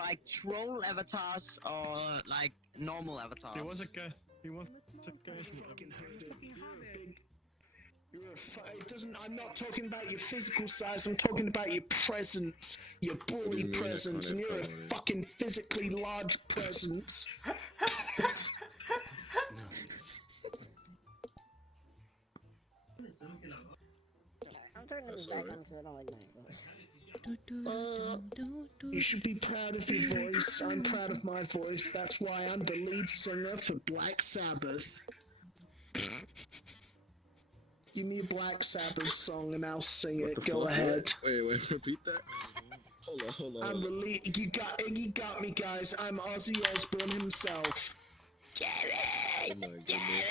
like troll avatars or like normal avatars? He was a guy. He was a guy. It doesn't. I'm not talking about your physical size. I'm talking about your presence, your bully presence, and you're a fucking physically large presence. I'm turning this back on because I don't like my voice. You should be proud of your voice. I'm proud of my voice. That's why I'm the lead singer for Black Sabbath. Give me a Black Sabbath song and I'll sing it. Go ahead. Wait, repeat that. Hold on. I'm the lead. You got me, guys. I'm Ozzy Osbourne himself. Oh my goodness.